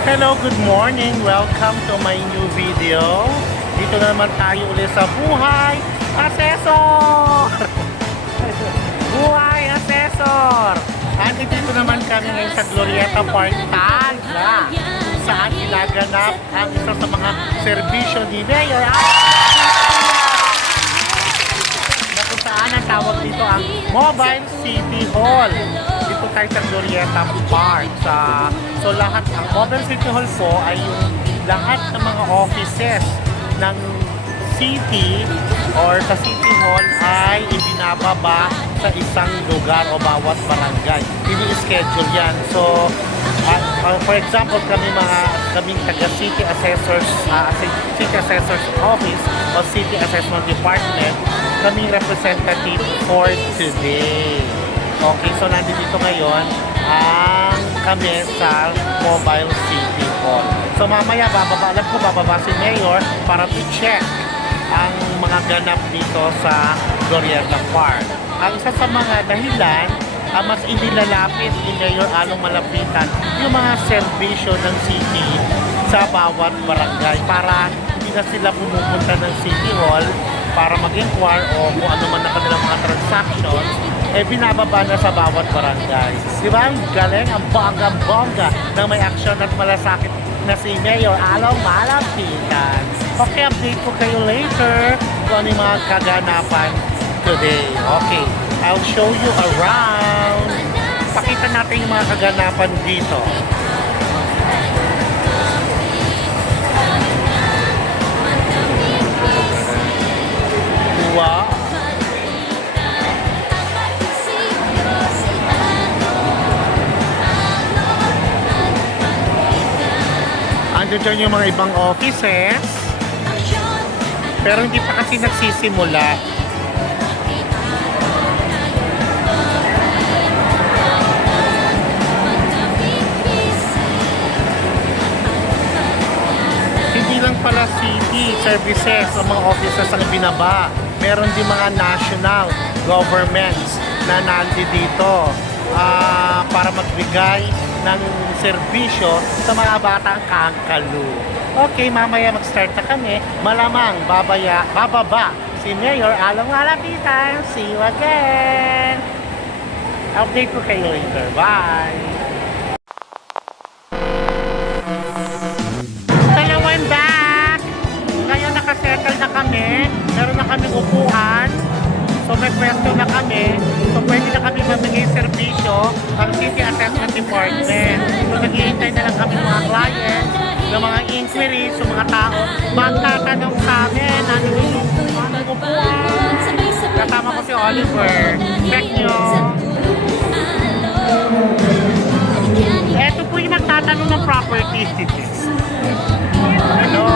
Hello, good morning. Welcome to my new video. Dito na naman tayo ulit sa Buhay Asesor! Buhay Asesor! Dito naman kami ngayon sa Glorieta Park, Tagla, saan ginaganap ang isa sa mga serbisyo ni Mayor na kung saan ang tawag dito ang Mobile City Hall. Dito tayo sa Glorieta Park. So lahat, ang Mobile City Hall po ay yung lahat ng mga offices ng city or sa City Hall ay ibinababa sa isang lugar o bawat barangay. Ini-schedule yan. So, for example, kaming taga-City Assessors, City Assessors Office o City Assessment Department, kaming representative for today. Okay, so nandito ngayon kami sa Mobile City Hall. So mamaya bababa si Mayor para to check ang mga ganap dito sa Glorieta Park. Ang isa sa mga dahilan, mas inilalapit ni Mayor Along Malapitan yung mga serbisyo ng city sa bawat barangay para hindi na sila pumupunta ng City Hall para mag-inquire o kung ano man na kanilang mga transactions, binababa na sa bawat barangay. Di ba? Ang galing, ang bongga-bongga ng may aksyon at malasakit na si Mayor Along Malapitan. Okay, update ko kayo later kung ano yung mga kaganapan today. Okay, I'll show you around. Pakita natin yung mga kaganapan dito. Wow! Andun dyan yung mga ibang offices. Pero hindi pa kasi nagsisimula. Hindi lang pala city services o mga offices ang binaba. Meron din mga national governments na nandito para magbigay ng serbisyo sa mga batang kangkalu. Okay, mamaya mag-start na kami. Malamang bababa si Mayor Along Malapitan. See you again! Update ko kayo later. Bye! Hello, I'm back! Ngayon nakasettle na kami. Meron na kaming upuan. So may pwesto na kami. So pwede na kami mamigay serbisyo ang City Assessment Department. So naghihintay na lang kami ng mga clients, ng mga inquiries, ng mga tao magtatanong sa amin ano yung upuan. Kasama ko si Oliver. Check nyo. Eto po yung magtatanong ng property. Hello.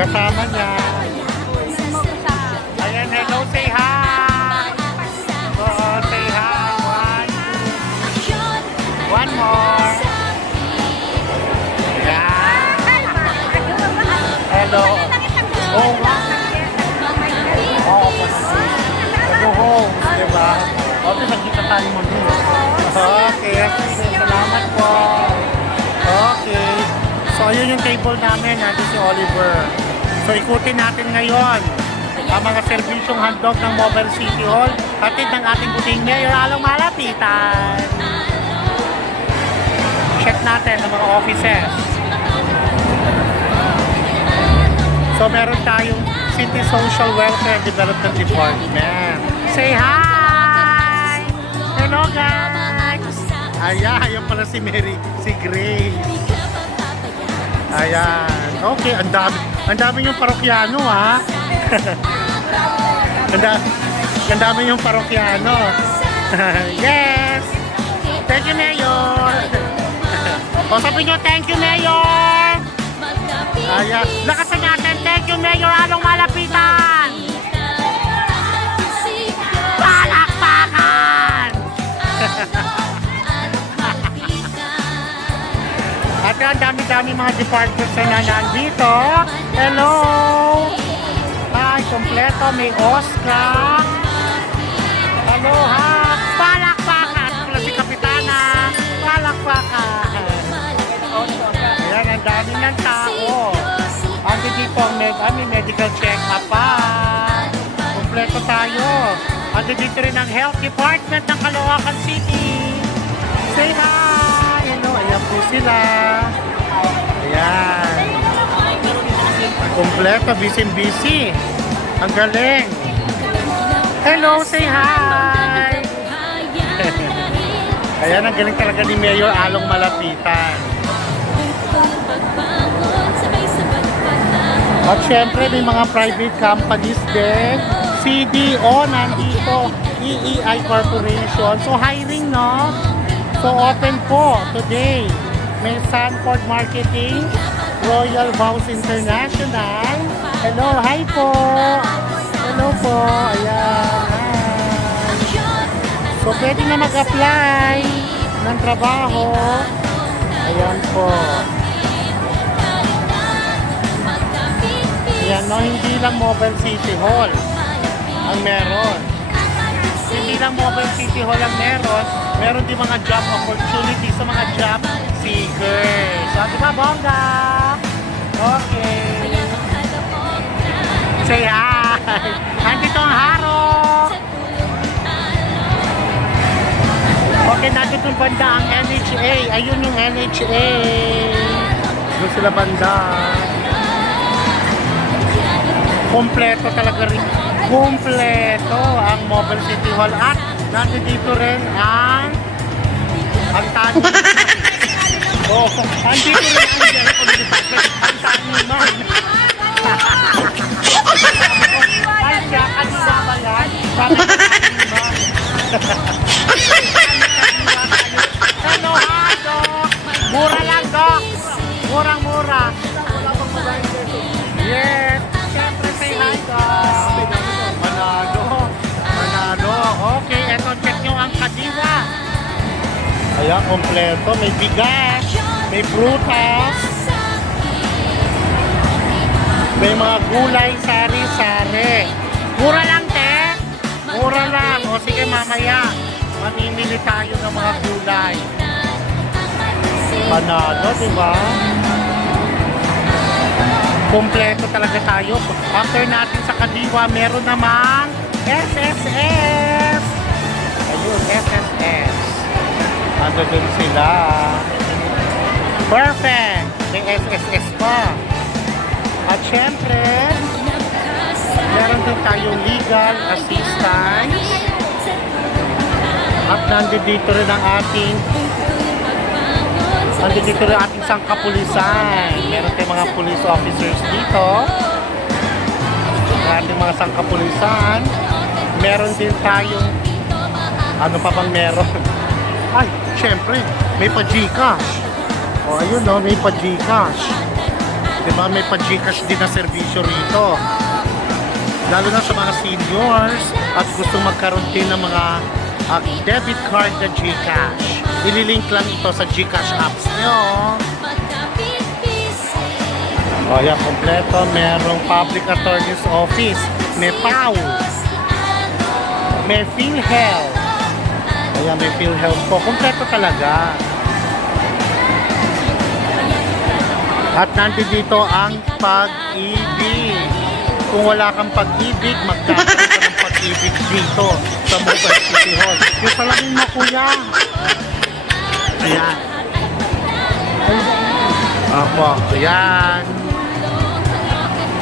Kasama niya. Ayan, hello, say hi. Oo, say hi. One more. Yeah. Hello. Oh, oo, nag-home, diba? Okay, nagkita tayo mo dun. Okay, salamat po. Okay. So, ayun yung table namin. Nandito si Oliver. So, ikutin natin ngayon ang mga serbisyong handog ng Mobile City Hall hatid ng ating buting Mayor Along Malapitan. Check natin ang mga offices. So meron tayong City Social Welfare Development Department. Say hi! Hello guys! Ayan pala si Mary, si Grace. Ayan. Okay, ang dami yung parokyano ha. Ang dami yung parokyano. Yes! Thank you, Mayor! O sabi nyo, thank you, Mayor! Ayan. Lakasan natin, thank you, Mayor Along Malapitan! Palakpakan! At ang dami-dami mga departments na nandito. Hello! Hi, kompleto. May Oscar. Hello, ha? Palakpakan! Wala si Kapitana. Palakpakan! medical check-up pa. Kompleto tayo. Ando dito rin ang Health Department ng Caloocan City. Say hi! Hello, ayan po sila. Ayan. Kompleto, busy. Ang galing. Hello, say hi! Ayan, ang galing talaga ni Mayor Along Malapitan. At syempre, may mga private companies din. CDO nandito, EEI Corporation. So, hiring, no? So, open po today. May Sanford Marketing, Royal Vows International. Hello, hi po! Hello po, ayan. Hi. So, pwede na mag-apply ng trabaho. Ayan po. Ayan, no? Hindi lang Mobile City Hall ang meron. Hindi lang Mobile City Hall ang meron. Meron din mga job opportunities sa mga job seekers. So, di ba, bongga? Okay. Say hi! Nandito ang harok! Okay, nandito yung banda ang NHA. Ayun yung NHA. Doon sila banda. Kompleto talaga rin. Kompleto ang Mobile City Hall. At nandito rin ang tanong. Oh, nandito rin ang tanong. Ay, siya, kanina ba yan? Sabi ko kanina. Hello, hi, Doc! Mura lang, Doc! Murang-mura. Yes! Siyempre, say hi, Doc! Manalo. Okay, eto, check nyo ang kadiwa. Ayan, kompleto. May bigas, may prutas, may mga gulay, sari-sari. Mura lang, te! Mura lang. O sige, mamaya. Mamimili tayo ng mga gulay. Panalo, di ba? Kompleto talaga tayo. After natin sa kadiwa, meron namang SSS. Ayun, SSS. Ando dun sila. Perfect! May SSS pa. At syempre, meron din tayong legal assistance. At nandito rin ang ating sangkapulisan. Meron tayong mga police officers dito. Ang ating mga sangkapulisan. Meron din tayong ano pa bang meron? Ay, syempre, may pa-Gcash. O ayun no, may pa-Gcash. Diba, may pa-Gcash din na serbisyo rito. Lalo na sa mga seniors at gusto magkaroon din ng mga debit card na Gcash. Ililink lang ito sa Gcash apps nyo. O yan, kompleto. Merong Public Attorney's Office. May PAW. May PhilHealth. Ayan, may PhilHealth po. Kompleto talaga. At nandito ang pag-ibig. Kung wala kang pag-ibig, magkakaroon ka ng pag-ibig dito sa Mobile City Hall. Yung salamin mo, kuya. Ayan. Apo, ayan.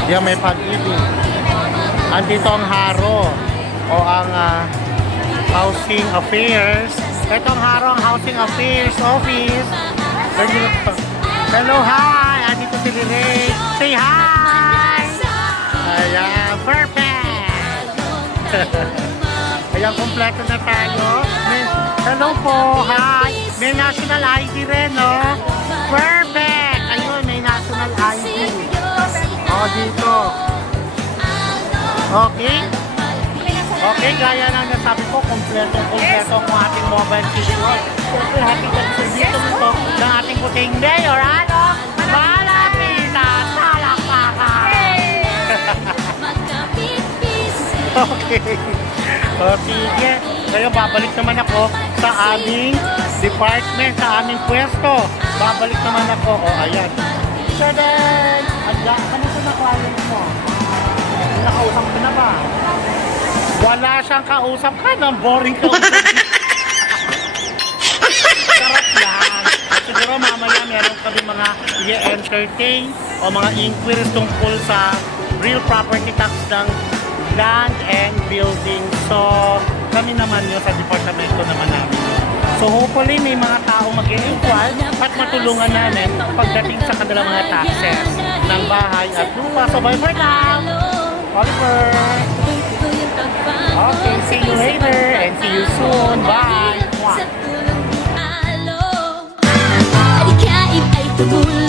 Yan, may pag-ibig. Andito ang haro o ang Housing Affairs. Ito ang haro, ang Housing Affairs Office. Hello, hi! Andito si Lily. Say hi! Ayan, perfect! Ayan, kompleto na tayo. Hello po, hi! May national ID rin, no? Perfect! Ayun, may national ID. O, dito. Okay? Okay, gaya ng nasabi ko, kompleto ang ating Mobile City Hall. Siyempre, happy ka sa dito nito ng ating puting mayor, ano? Malapitan, palakpakan! Okay. O, sige. Ngayon, babalik naman ako sa aming department, sa aming pwesto. Babalik naman ako. O, ayan. Tadan! Kamusta na client mo? May nakausap ka na ba? Wala siyang kausap ka na. Boring kausap. Sarap yan. At siguro mamaya meron kami mga i-entertain o mga inquiries tungkol sa real property tax ng land and building. So, kami naman yun sa departamento naman namin. So, hopefully may mga tao mag-i-inquire at matulungan namin pagdating sa kanilang mga taxes ng bahay at lupa. So, bye for now! Oliver! Okay, see you later and see you soon. Bye! Mwah. Alikhain ay tumulong